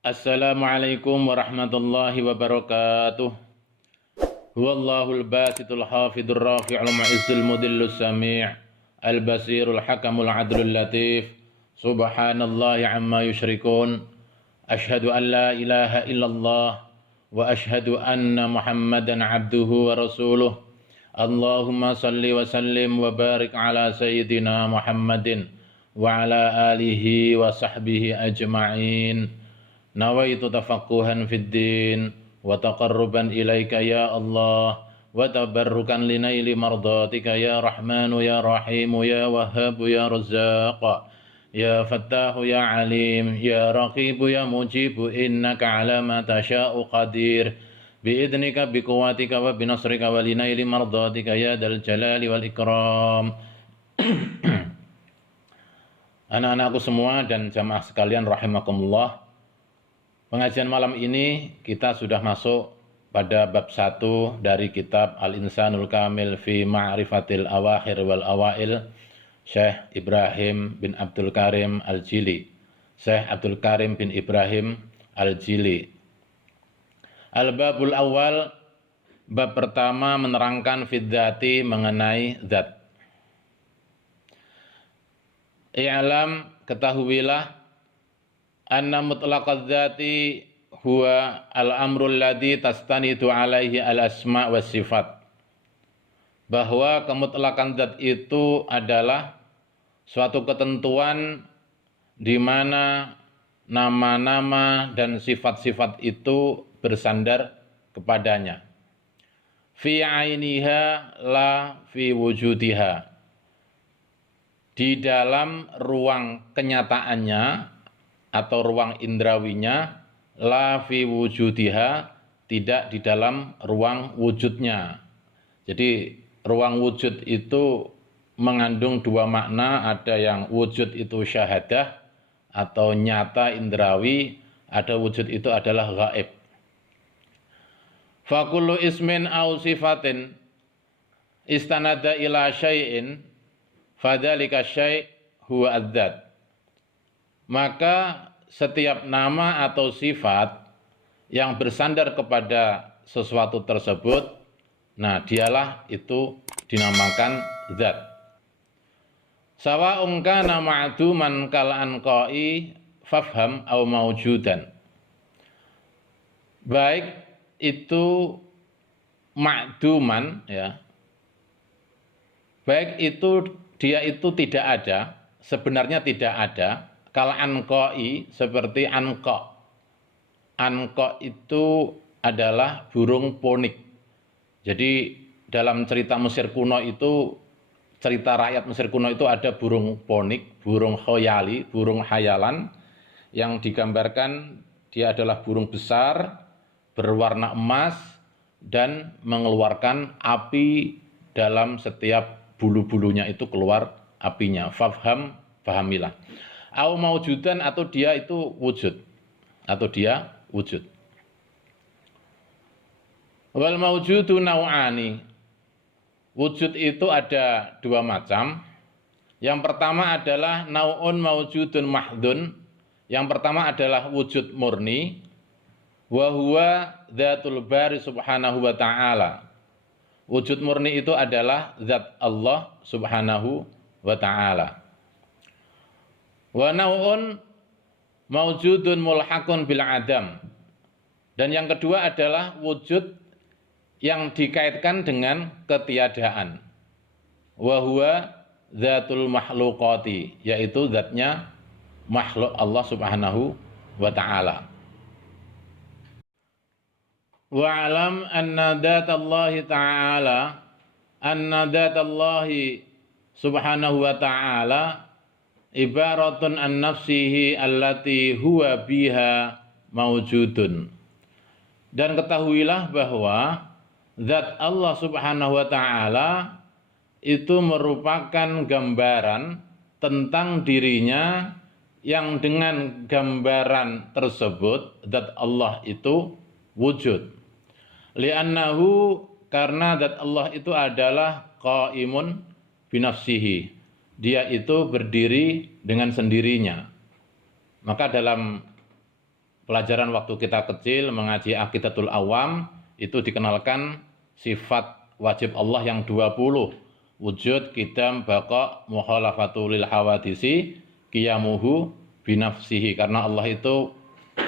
Assalamualaikum warahmatullahi wabarakatuh. Huwallahul basitul hafidhur rafi'ul mu'izzul mudillus sami' al-basirul hakamul adlul latif. Subhanallahi amma yusyrikun. Asyhadu an la ilaha illallah wa asyhadu anna Muhammadan abduhu wa rasuluh. Allahumma salli wa sallim wa barik ala sayyidina Muhammadin wa ala alihi wa sahbihi ajma'in. Nawaitu tafaqquhan fid din wa taqarruban ilaika ya Allah wa tabarrukan linaili mardatika ya Rahmanu ya Rahimu ya Wahhabu ya Razzaq ya Fattahu ya Alim ya Raqibu ya Mujibu innaka ala ma tasha'u qadir biidnika biquwatika wa binasrika wa linaili mardatika ya dal jalali wal ikram. Anak-anakku semua dan jamaah sekalian rahimakumullah. Pengajian malam ini kita sudah masuk pada bab 1 dari kitab Al-Insanul Kamil fi Ma'rifatil Awakhir wal Awail Syekh Ibrahim bin Abdul Karim Al-Jili. Syekh Abdul Karim bin Ibrahim Al-Jili. Al-Babul Awal, bab pertama menerangkan fidzati mengenai zat. I'lam, ketahuilah, anna mutlaqadz dzati huwa al-amrul ladzi tastanidu alaihi al-asma' was sifat. Bahwa kemutlakan zat itu adalah suatu ketentuan di mana nama-nama dan sifat-sifat itu bersandar kepadanya. Fi ainiha la fi wujudiha. Di dalam ruang kenyataannya atau ruang indrawinya, la fi wujudiha, tidak di dalam ruang wujudnya. Jadi ruang wujud itu mengandung dua makna, ada yang wujud itu syahadah atau nyata indrawi, ada wujud itu adalah gaib. Fa kullu ismin au sifatin istanada ila syai'in fadzalika syai' huwa adzat. Maka setiap nama atau sifat yang bersandar kepada sesuatu tersebut, nah dialah itu dinamakan zat. Sawa'un kana ma'duman kal anqai fafham au maujudan. Baik itu ma'duman, ya. Baik itu dia itu tidak ada, sebenarnya tidak ada. Kal anqai, seperti anqa. Anqa itu adalah burung ponik. Jadi dalam cerita Mesir kuno itu, cerita rakyat Mesir kuno itu ada burung ponik, burung khoyali, burung hayalan, yang digambarkan dia adalah burung besar, berwarna emas, dan mengeluarkan api dalam setiap bulu-bulunya itu keluar apinya. Fafham, pahamilah. Au maujudan, atau dia itu wujud, atau dia wujud. Wal maujudu nau'ani. Wujud itu ada dua macam. Yang pertama adalah nau'un maujudun mahdun. Yang pertama adalah wujud murni. Wa huwa dzatul bari subhanahu wa ta'ala. Wujud murni itu adalah zat Allah subhanahu wa ta'ala. Wa nau'un maujudun mulhaqun bil adam. Dan yang kedua adalah wujud yang dikaitkan dengan ketiadaan. Wa huwa dzatul makhluqati, yaitu zatnya makhluk Allah subhanahu wa ta'ala. Wa alam anna dzatallahi ta'ala, anna dzatallahi subhanahu wa ta'ala ibaratun an nafsihi allati huwa biha maujudun. Dan ketahuilah bahwa zat Allah subhanahu wa ta'ala itu merupakan gambaran tentang dirinya, yang dengan gambaran tersebut zat Allah itu wujud. Li'annahu, karena zat Allah itu adalah qaimun binafsihi, dia itu berdiri dengan sendirinya. Maka dalam pelajaran waktu kita kecil mengaji Aqidatul Awam itu dikenalkan sifat wajib Allah yang 20. Wujud, qidam, baqa, mukhalafatu lil hawadisi, qiyamuhu binafsihi. Karena Allah itu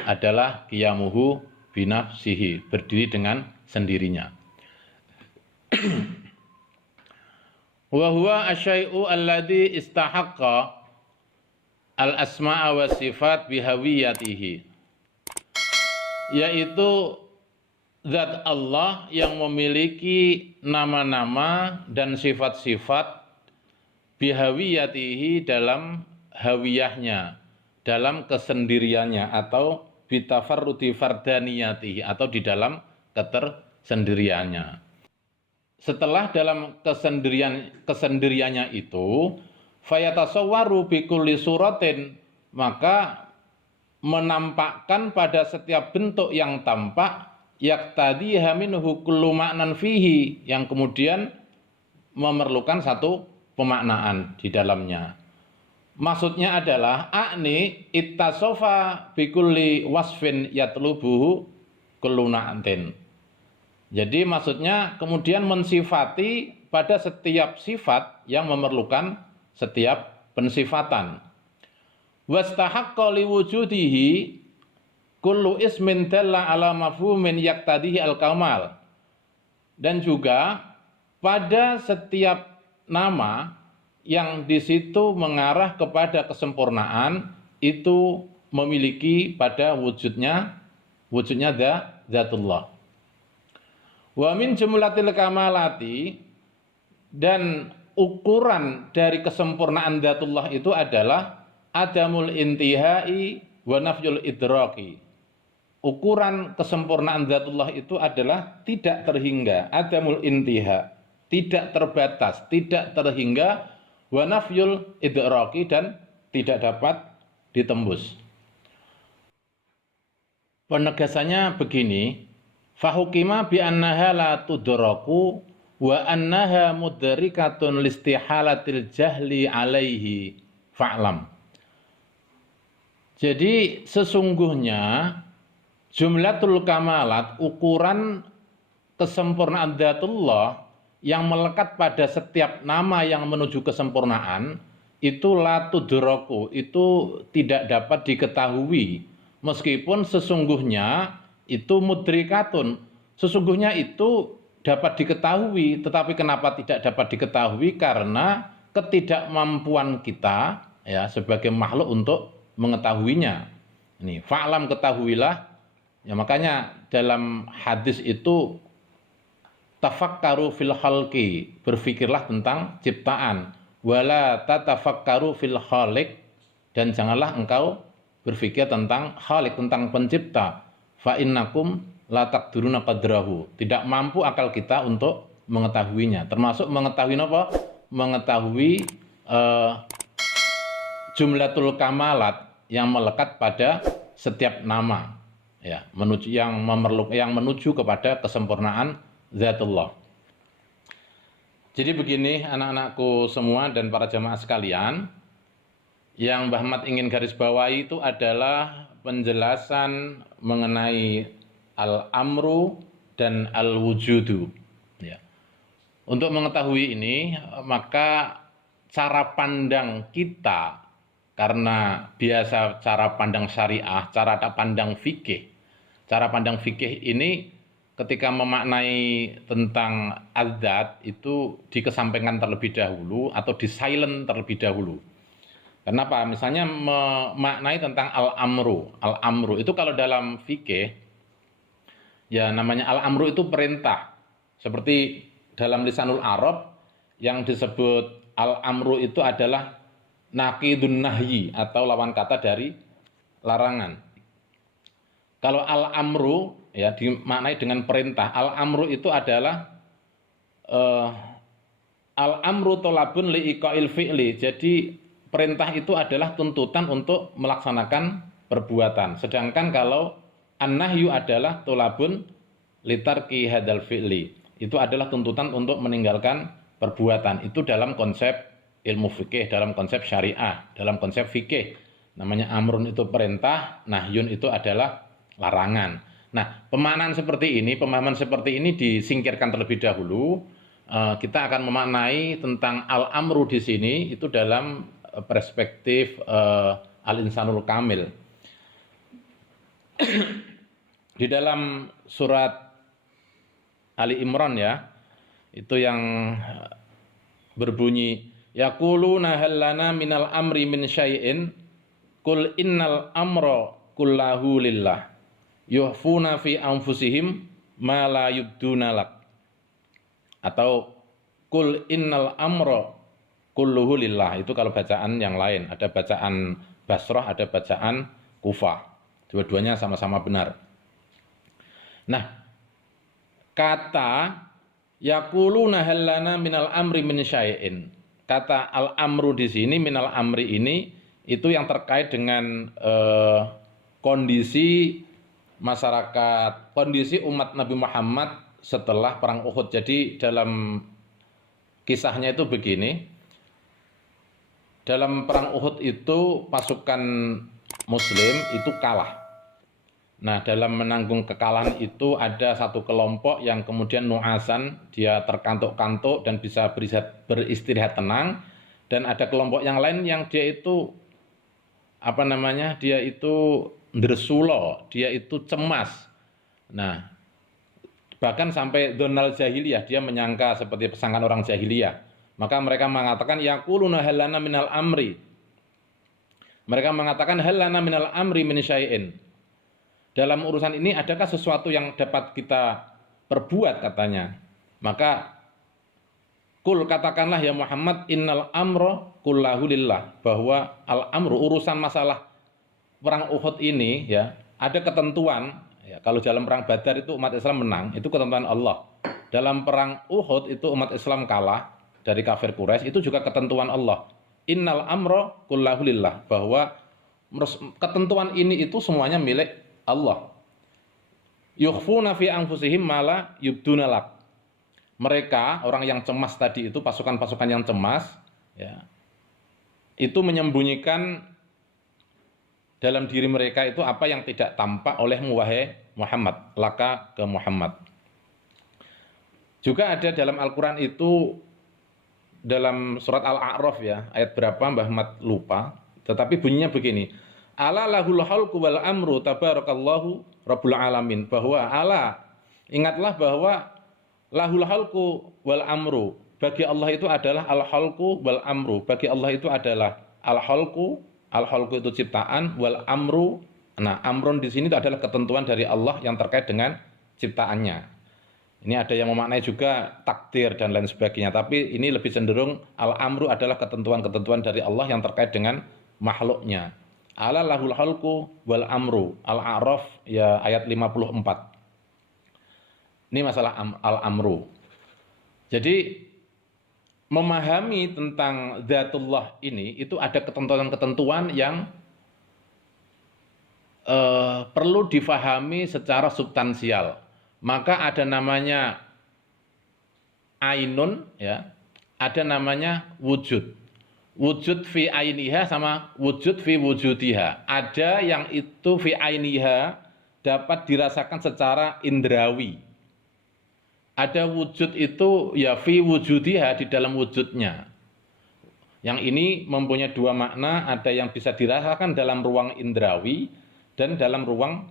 adalah qiyamuhu binafsihi, berdiri dengan sendirinya. Wa huwa asyai'u alladhi istahaqqa al-asma'a wa sifat bihawiyatihi, yaitu zat Allah yang memiliki nama-nama dan sifat-sifat bihawiyatihi dalam hawiyahnya, dalam kesendiriannya, atau bitafarrudi fardaniyatihi, atau di dalam ketersendiriannya. Setelah dalam kesendiriannya itu, fayatasawwaru bikulli suratin, maka menampakkan pada setiap bentuk yang tampak, yaktadiha minhu kullu ma'nan fihi, yang kemudian memerlukan satu pemaknaan di dalamnya. Maksudnya adalah akni ittasofa bikulli wasfin yatlubuhu kullu na'tin. Jadi maksudnya kemudian mensifati pada setiap sifat yang memerlukan setiap pensifatan. Wastahaqqa liwujudihi kullu ismin dalla ala mafhumin yaqtadihi al-kamal. Dan juga pada setiap nama yang di situ mengarah kepada kesempurnaan itu memiliki pada wujudnya zatullah. Wa min jumlatil kamalati, dan ukuran dari kesempurnaan dzatullah itu adalah adamul intihai wa nafyul idraki. Ukuran kesempurnaan dzatullah itu adalah tidak terhingga, adamul intiha, tidak terbatas, tidak terhingga, wa nafyul idraki, dan tidak dapat ditembus. Penegasannya begini, fahukima bi annaha la tudraku wa annaha mudrikatun listihalatil jahli alaihi fa'lam. Jadi sesungguhnya jumlatul kamalat, ukuran kesempurnaan dzatullah yang melekat pada setiap nama yang menuju kesempurnaan, itu la tudraku, itu tidak dapat diketahui, meskipun sesungguhnya itu mudrikatun, sesungguhnya itu dapat diketahui. Tetapi kenapa tidak dapat diketahui? Karena ketidakmampuan kita ya sebagai makhluk untuk mengetahuinya. Ini fa'lam, ketahuilah. Ya makanya dalam hadis itu tafakkaru fil khalqi, berfikirlah tentang ciptaan, wala tatafakkaru fil khaliq, dan janganlah engkau berfikir tentang khaliq, tentang pencipta. Fa innakum la taqdiruna qadrahu, tidak mampu akal kita untuk mengetahuinya. Termasuk mengetahui apa? Mengetahui jumlatul kamalat yang melekat pada setiap nama, ya, yang menuju kepada kesempurnaan zatullah. Jadi begini anak-anakku semua dan para jamaah sekalian, yang Mbah Mat ingin garis bawahi itu adalah penjelasan mengenai al-amru dan al-wujudu. Ya. Untuk mengetahui ini, maka cara pandang kita, karena biasa cara pandang syariah, cara pandang fikih. Cara pandang fikih ini ketika memaknai tentang adzat itu dikesampingkan terlebih dahulu atau di silent terlebih dahulu. Kenapa? Misalnya memaknai tentang al-amru. Al-amru itu kalau dalam fikih, ya namanya al-amru itu perintah. Seperti dalam lisanul Arab yang disebut al-amru itu adalah naqidun nahyi atau lawan kata dari larangan. Kalau al-amru ya dimaknai dengan perintah. Al-amru itu adalah al-amru tolabun li'iqa'il fi'li. Jadi perintah itu adalah tuntutan untuk melaksanakan perbuatan. Sedangkan kalau an-nahyu adalah tolabun litarki hadal fi'li. Itu adalah tuntutan untuk meninggalkan perbuatan. Itu dalam konsep ilmu fikih, dalam konsep syariah, dalam konsep fikih. Namanya amrun itu perintah, nahyun itu adalah larangan. Nah, pemahaman seperti ini disingkirkan terlebih dahulu. Kita akan memaknai tentang al-amru di sini itu dalam perspektif al-insanul kamil. Di dalam surat Ali Imran ya, itu yang berbunyi yaquluna hal lana minal amri min syai'in qul innal amra kullahu lillah yuhfuna fi anfusihim ma la yubduna lak, atau qul innal amra kulluhu lillah. Itu kalau bacaan yang lain, ada bacaan Basrah, ada bacaan Kufah, dua-duanya sama-sama benar. Nah, kata yaquluna hal lana minal amri min syai'in, kata al-amru di sini, minal amri ini, itu yang terkait dengan kondisi masyarakat, kondisi umat Nabi Muhammad setelah perang Uhud. Jadi dalam kisahnya itu begini, dalam perang Uhud itu pasukan Muslim itu kalah. Nah, dalam menanggung kekalahan itu ada satu kelompok yang kemudian nu'asan, dia terkantuk-kantuk dan bisa beristirahat tenang, dan ada kelompok yang lain yang dia itu dia itu ndresulo, dia itu cemas. Nah, bahkan sampai dzonal jahiliyah, dia menyangka seperti pesangkaan orang jahiliyah. Maka mereka mengatakan yaquluna hal lana minal amri. Mereka mengatakan hal lana minal amri min syai'in. Dalam urusan ini adakah sesuatu yang dapat kita perbuat, katanya. Maka kul, katakanlah ya Muhammad, innal amra kullahu lillah, bahwa al-amru, urusan masalah perang Uhud ini ya, ada ketentuan ya. Kalau dalam perang Badar itu umat Islam menang, itu ketentuan Allah. Dalam perang Uhud itu umat Islam kalah dari kafir Quraisy, itu juga ketentuan Allah. Innal amra kullahu lillah, bahwa ketentuan ini itu semuanya milik Allah. Yukhfuna fi anfusihim ma la yubduna lak. Mereka, orang yang cemas tadi itu, pasukan-pasukan yang cemas ya, itu menyembunyikan dalam diri mereka itu apa yang tidak tampak olehmu wahai Muhammad, laka ke Muhammad. Juga ada dalam Al-Qur'an itu, dalam surat Al-A'raf ya, ayat berapa Mbah Ahmad lupa, tetapi bunyinya begini. Ala lahul khalqu wal amru tabarakallahu rabbul alamin, bahwa ingatlah bahwa lahul khalqu wal amru, bagi Allah itu adalah al khalqu wal amru, bagi Allah itu adalah al khalqu itu ciptaan, wal amru, nah amrun di sini itu adalah ketentuan dari Allah yang terkait dengan ciptaannya. Ini ada yang memaknai juga takdir dan lain sebagainya, tapi ini lebih cenderung al amru adalah ketentuan-ketentuan dari Allah yang terkait dengan makhluknya. Ala lahul khalqu wal amru, Al-A'raf ya, ayat 54. Ini masalah al-amru. Jadi memahami tentang dzatullah ini, itu ada ketentuan-ketentuan yang perlu difahami secara substansial. Maka ada namanya ainun ya, ada namanya wujud. Wujud fi ainiha sama wujud fi wujudiha. Ada yang itu fi ainiha dapat dirasakan secara indrawi. Ada wujud itu ya fi wujudiha, di dalam wujudnya. Yang ini mempunyai dua makna, ada yang bisa dirasakan dalam ruang indrawi dan dalam ruang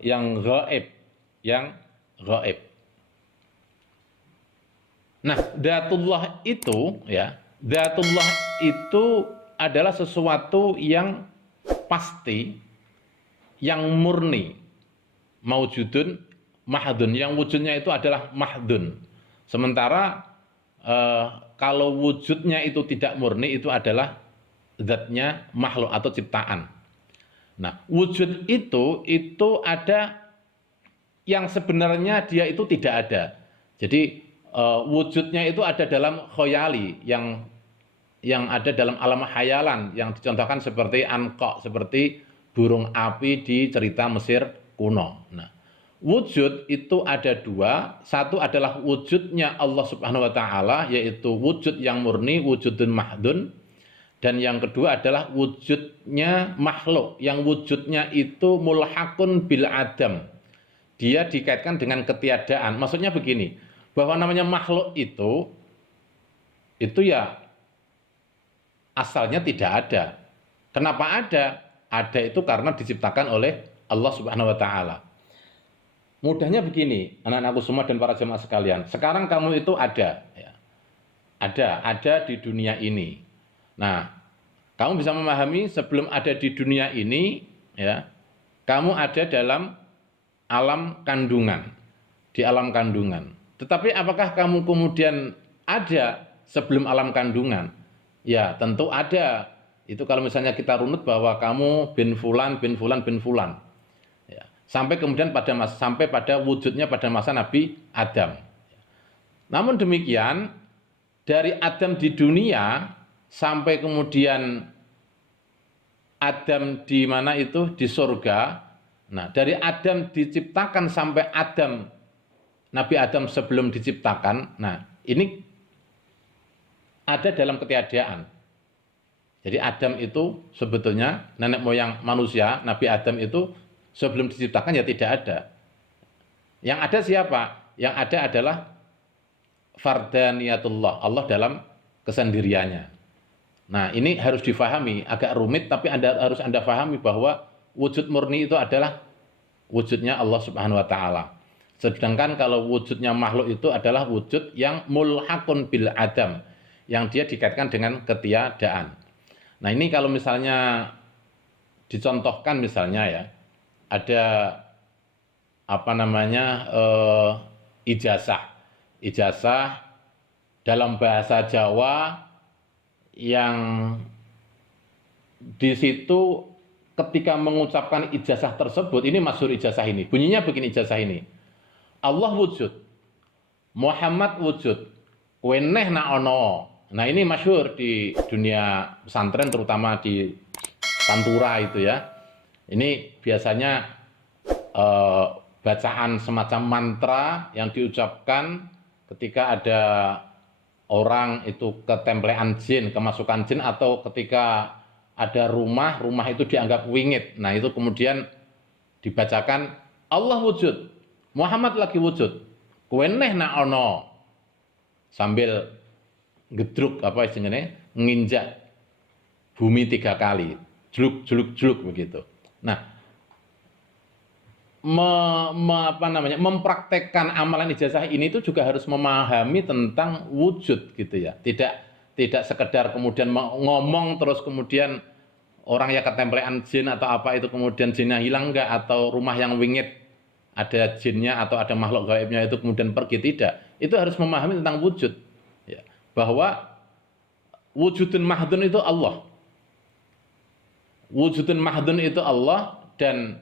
yang gaib, Nah, dzatullah itu ya, dzatullah itu adalah sesuatu yang pasti, yang murni, maujudun mahdun, yang wujudnya itu adalah mahdun. Sementara kalau wujudnya itu tidak murni, itu adalah zatnya makhluk atau ciptaan. Nah, wujud itu ada yang sebenarnya dia itu tidak ada. Jadi wujudnya itu ada dalam khoyali, yang ada dalam alam khayalan, yang dicontohkan seperti anqa, seperti burung api di cerita Mesir kuno. Nah, wujud itu ada dua, satu adalah wujudnya Allah Subhanahu wa taala, yaitu wujud yang murni, wujudun mahdun, Dan yang kedua adalah wujudnya makhluk, yang wujudnya itu mulhaqun bil adam. Dia dikaitkan dengan ketiadaan. Maksudnya begini, bahwa namanya makhluk itu ya asalnya tidak ada. Kenapa ada? Ada itu karena diciptakan oleh Allah Subhanahu wa taala. Mudahnya begini, anak-anakku semua dan para jemaah sekalian. Sekarang kamu itu ada, ya. Ada di dunia ini. Nah, kamu bisa memahami sebelum ada di dunia ini, ya, kamu ada dalam alam kandungan, di alam kandungan. Tetapi apakah kamu kemudian ada sebelum alam kandungan? Ya, tentu ada. Itu kalau misalnya kita runut bahwa kamu bin fulan, bin fulan, bin fulan. Ya. Sampai kemudian sampai pada wujudnya pada masa Nabi Adam. Namun demikian, dari Adam di dunia sampai kemudian Adam di mana itu? Di surga. Nah, dari Adam diciptakan sampai Nabi Adam sebelum diciptakan. Nah, ini ada dalam ketiadaan. Jadi Adam itu sebetulnya nenek moyang manusia, Nabi Adam itu sebelum diciptakan ya tidak ada. Yang ada siapa? Yang ada adalah fardaniyatullah, Allah dalam kesendiriannya. Nah, ini harus difahami, agak rumit tapi harus Anda fahami bahwa wujud murni itu adalah wujudnya Allah Subhanahu wa taala. Sedangkan kalau wujudnya makhluk itu adalah wujud yang mulhaqun bil adam, yang dia dikaitkan dengan ketiadaan. Nah, ini kalau misalnya dicontohkan misalnya ya, ada apa namanya ijazah. Ijazah dalam bahasa Jawa yang di situ ketika mengucapkan ijazah tersebut, ini masyhur ijazah ini. Bunyinya begini ijazah ini. Allah wujud, Muhammad wujud, weneh na ono. Nah, ini masyhur di dunia pesantren terutama di Pantura itu ya. Ini biasanya bacaan semacam mantra yang diucapkan ketika ada orang itu ketemplean jin, kemasukan jin, atau ketika ada rumah itu dianggap wingit. Nah, itu kemudian dibacakan Allah wujud, Muhammad lagi wujud, kueneh na ono, sambil gedruk apa istilahnya, nginjak bumi 3 kali, juluk begitu. Nah, mempraktekkan amalan ijazah ini itu juga harus memahami tentang wujud gitu ya. Tidak sekedar kemudian ngomong terus kemudian orang yang ketemplean jin atau apa itu kemudian jinnya hilang enggak, atau rumah yang wingit ada jinnya atau ada makhluk gaibnya itu kemudian pergi, tidak. Itu harus memahami tentang wujud ya. Bahwa wujudun mahdun itu Allah. Wujudun mahdun itu Allah, dan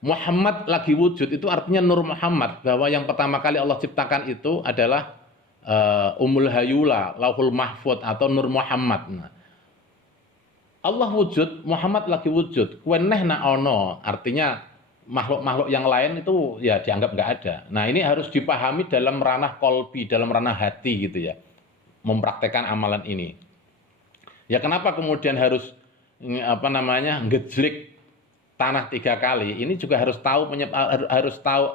Muhammad lagi wujud itu artinya Nur Muhammad, bahwa yang pertama kali Allah ciptakan itu adalah Ummul Hayula, Lauhul Mahfud atau Nur Muhammad. Nah, Allah wujud, Muhammad lagi wujud, kueneh na ono, artinya makhluk-makhluk yang lain itu ya dianggap nggak ada. Nah, ini harus dipahami dalam ranah kolbi, dalam ranah hati gitu ya, mempraktekkan amalan ini. Ya, kenapa kemudian harus ngejlik tanah 3 kali? Ini juga harus tahu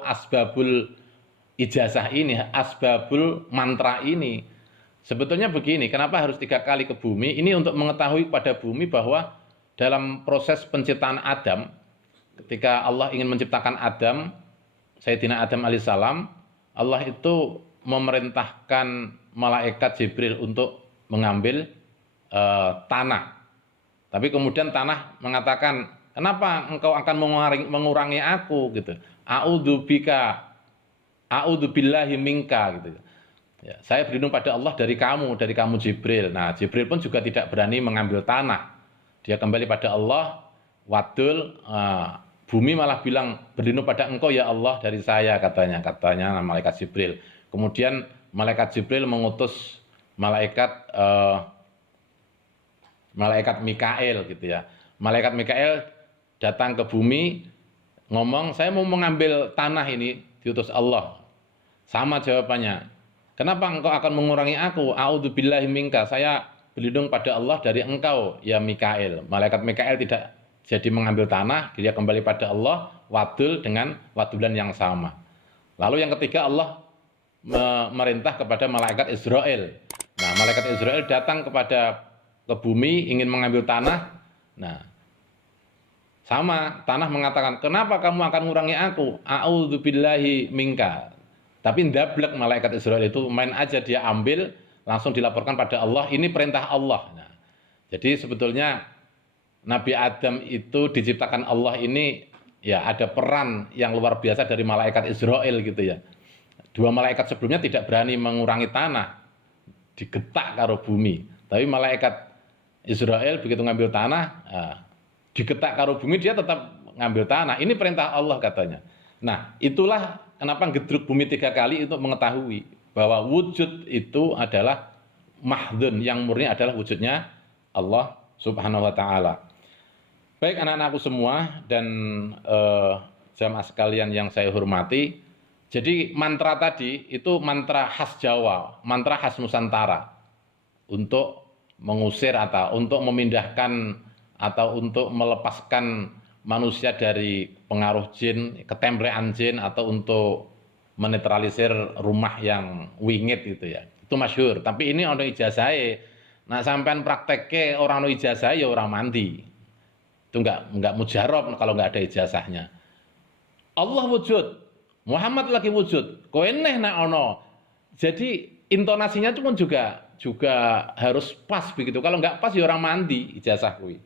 asbabul ijazah ini, asbabul mantra ini. Sebetulnya begini, kenapa harus 3 kali ke bumi? Ini untuk mengetahui pada bumi bahwa dalam proses penciptaan Adam, ketika Allah ingin menciptakan Adam, Sayyidina Adam alaihissalam, Allah itu memerintahkan malaikat Jibril untuk mengambil tanah. Tapi kemudian tanah mengatakan, kenapa engkau akan mengurangi aku gitu. A'udzubillahi minka gitu. Ya, saya berlindung pada Allah dari kamu Jibril. Nah, Jibril pun juga tidak berani mengambil tanah. Dia kembali pada Allah, wadul, bumi malah bilang, berlindung pada engkau ya Allah dari saya, katanya malaikat Jibril. Kemudian malaikat Jibril mengutus malaikat Mikail gitu ya. Malaikat Mikail datang ke bumi, ngomong, saya mau mengambil tanah ini, diutus Allah. Sama jawabannya. Kenapa engkau akan mengurangi aku? A'udzubillahi minka. Saya berlindung pada Allah dari engkau ya Mikail. Malaikat Mikail tidak jadi mengambil tanah, dia kembali pada Allah, wadul dengan wadulan yang sama. Lalu yang ketiga Allah memerintah kepada malaikat Israel. Nah, malaikat Israel datang ke bumi ingin mengambil tanah. Nah, sama tanah mengatakan, kenapa kamu akan mengurangi aku? A'udzubillahi minka. Tapi ndablek malaikat Israel itu main aja dia ambil, langsung dilaporkan pada Allah. Ini perintah Allah. Nah, jadi sebetulnya Nabi Adam itu diciptakan Allah ini ya ada peran yang luar biasa dari malaikat Israel gitu ya. Dua malaikat sebelumnya tidak berani mengurangi tanah, digetak karo bumi. Tapi malaikat Israel begitu ngambil tanah, digetak karo bumi dia tetap ngambil tanah. Ini perintah Allah katanya. Nah, itulah kenapa gedruk bumi 3 kali untuk mengetahui bahwa wujud itu adalah mahdun, yang murni adalah wujudnya Allah Subhanahu wa taala. Baik anak-anakku semua dan jamaah sekalian yang saya hormati, jadi mantra tadi itu mantra khas Jawa, mantra khas Nusantara untuk mengusir atau untuk memindahkan atau untuk melepaskan manusia dari pengaruh jin, ketemplean jin, atau untuk menetralisir rumah yang wingit gitu ya. Itu masyhur, tapi ini ono ijazahnya. Nah, sampean praktekke orang ono ijazah ya orang mandi. Itu enggak mujarab kalau enggak ada ijazahnya. Allah wujud, Muhammad lagi wujud, kowe neh nak ono. Jadi intonasinya pun juga harus pas begitu. Kalau enggak pas ya orang mandi ijazah kuwi.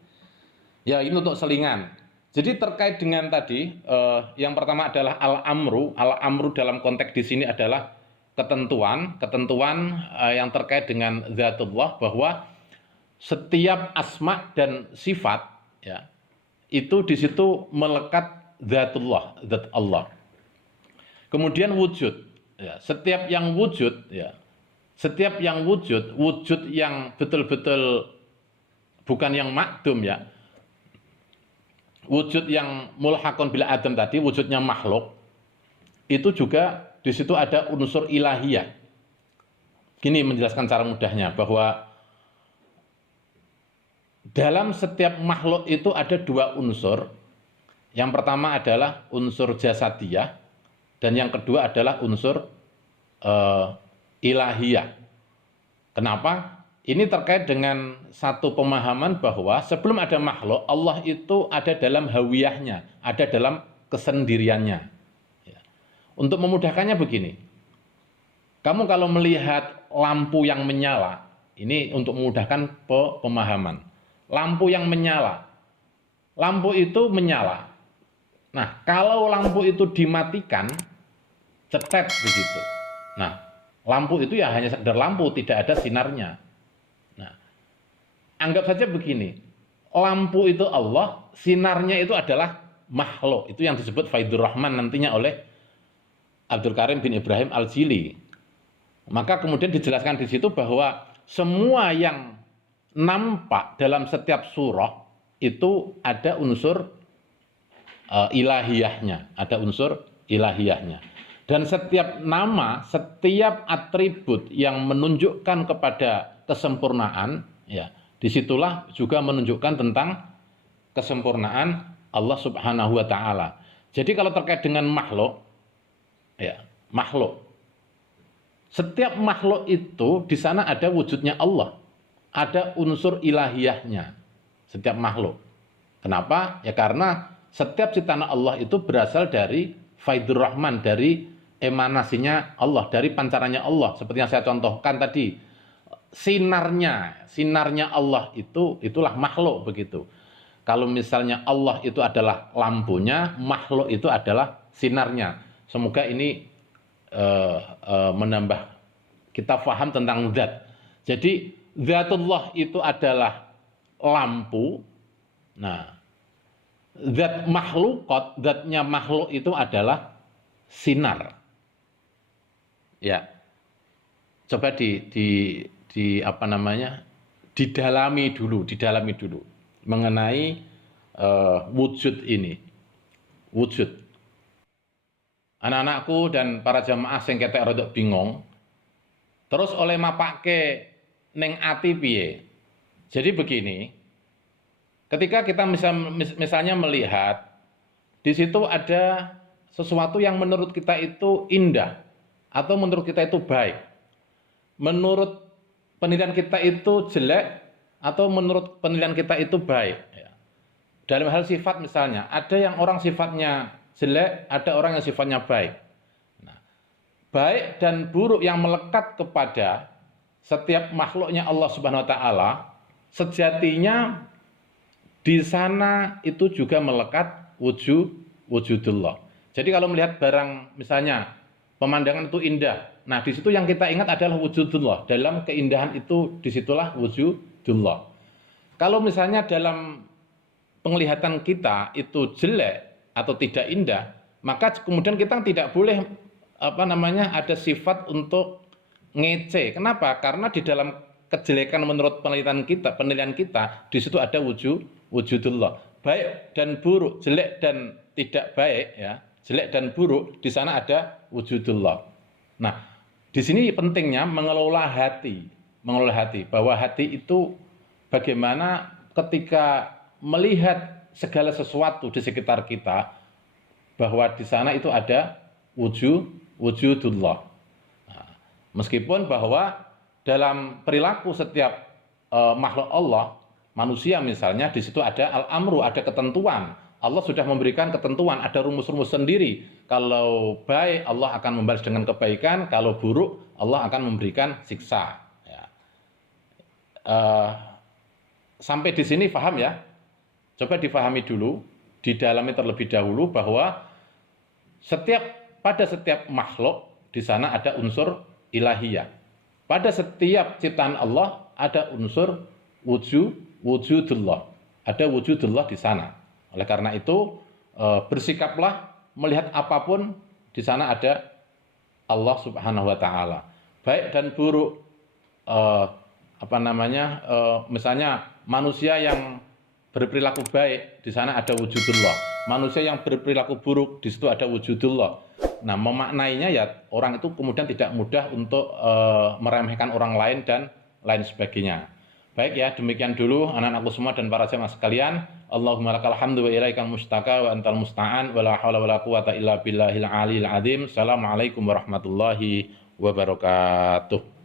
Ya ini untuk selingan. Jadi terkait dengan tadi yang pertama adalah al-amru. Al-amru dalam konteks di sini adalah ketentuan yang terkait dengan zatullah, bahwa setiap asma dan sifat ya itu di situ melekat zatullah, zat Allah. Kemudian wujud, ya, setiap yang wujud wujud yang betul-betul bukan yang makdum ya, wujud yang mulhaqun bil adam tadi, wujudnya makhluk, itu juga di situ ada unsur ilahiyah. Gini menjelaskan cara mudahnya, bahwa dalam setiap makhluk itu ada 2 unsur. Yang pertama adalah unsur jasadiyah, dan yang kedua adalah unsur ilahiyah. Kenapa? Ini terkait dengan satu pemahaman bahwa sebelum ada makhluk, Allah itu ada dalam hawiyahnya, ada dalam kesendiriannya. Ya. Untuk memudahkannya begini, kamu kalau melihat lampu yang menyala, ini untuk memudahkan pemahaman. Lampu yang menyala, lampu itu menyala. Nah, kalau lampu itu dimatikan, cetet begitu. Nah, lampu itu ya hanya sekedar lampu, tidak ada sinarnya. Nah, anggap saja begini, lampu itu Allah, sinarnya itu adalah makhluk. Itu yang disebut Faidur Rahman nantinya oleh Abdul Karim bin Ibrahim Al-Jili. Maka kemudian dijelaskan di situ bahwa semua yang nampak dalam setiap surah itu ada unsur ilahiyahnya, ada unsur ilahiyahnya. Dan setiap nama, setiap atribut yang menunjukkan kepada kesempurnaan, ya, disitulah juga menunjukkan tentang kesempurnaan Allah Subhanahu wa taala. Jadi kalau terkait dengan makhluk, ya, makhluk. Setiap makhluk itu di sana ada wujudnya Allah. Ada unsur ilahiyahnya setiap makhluk. Kenapa? Ya karena setiap ciptaan Allah itu berasal dari Faidur Rahman, dari emanasinya Allah, dari pancarannya Allah. Seperti yang saya contohkan tadi, sinarnya Allah itulah makhluk begitu. Kalau misalnya Allah itu adalah lampunya, makhluk itu adalah sinarnya. Semoga ini menambah kita faham tentang zat. Jadi zatullah itu adalah lampu. Nah, zat makhlukat, zatnya makhluk itu adalah sinar. Ya. Coba didalami dulu mengenai wujud ini. Wujud. Anak-anakku dan para jamaah sing ketek rodok bingung. Terus oleh mapake ning ati piye? Jadi begini, ketika kita misalnya melihat di situ ada sesuatu yang menurut kita itu indah atau menurut kita itu baik, menurut penilaian kita itu jelek atau menurut penilaian kita itu baik. Dalam hal sifat misalnya, ada yang orang sifatnya jelek, ada orang yang sifatnya baik. Nah, baik dan buruk yang melekat kepada setiap makhluknya Allah Subhanahu wa taala, sejatinya di sana itu juga melekat wujudullah. Jadi kalau melihat barang misalnya pemandangan itu indah, nah di situ yang kita ingat adalah wujudullah. Dalam keindahan itu disitulah wujudullah. Kalau misalnya dalam penglihatan kita itu jelek atau tidak indah, maka kemudian kita tidak boleh ada sifat untuk ngece. Kenapa? Karena di dalam kejelekan menurut penilaian kita, di situ ada wujudullah. Baik dan buruk, jelek dan tidak baik, ya, jelek dan buruk, di sana ada wujudullah. Nah, di sini pentingnya mengelola hati, bahwa hati itu bagaimana ketika melihat segala sesuatu di sekitar kita, bahwa di sana itu ada wujudullah. Nah, meskipun bahwa dalam perilaku setiap makhluk Allah, manusia misalnya, di situ ada al-amru, ada ketentuan. Allah sudah memberikan ketentuan, ada rumus-rumus sendiri. Kalau baik, Allah akan membalas dengan kebaikan. Kalau buruk, Allah akan memberikan siksa. Ya. Sampai di sini paham ya? Coba difahami dulu, didalami terlebih dahulu bahwa pada setiap makhluk di sana ada unsur ilahiyah. Pada setiap ciptaan Allah ada unsur wujudullah. Ada wujudullah di sana. Oleh karena itu bersikaplah melihat apapun di sana ada Allah Subhanahu wa taala. Baik dan buruk, misalnya manusia yang berperilaku baik, di sana ada wujudullah. Manusia yang berperilaku buruk, di situ ada wujudullah. Nah, memaknainya ya orang itu kemudian tidak mudah untuk meremehkan orang lain dan lain sebagainya. Baik ya, demikian dulu anak-anakku semua dan para jemaah sekalian. Allahumma lakal hamdu wa ilaikal mustaka wa antal musta'an wa la haula wa la quwata illa billahil aliyil azim. Assalamualaikum warahmatullahi wabarakatuh.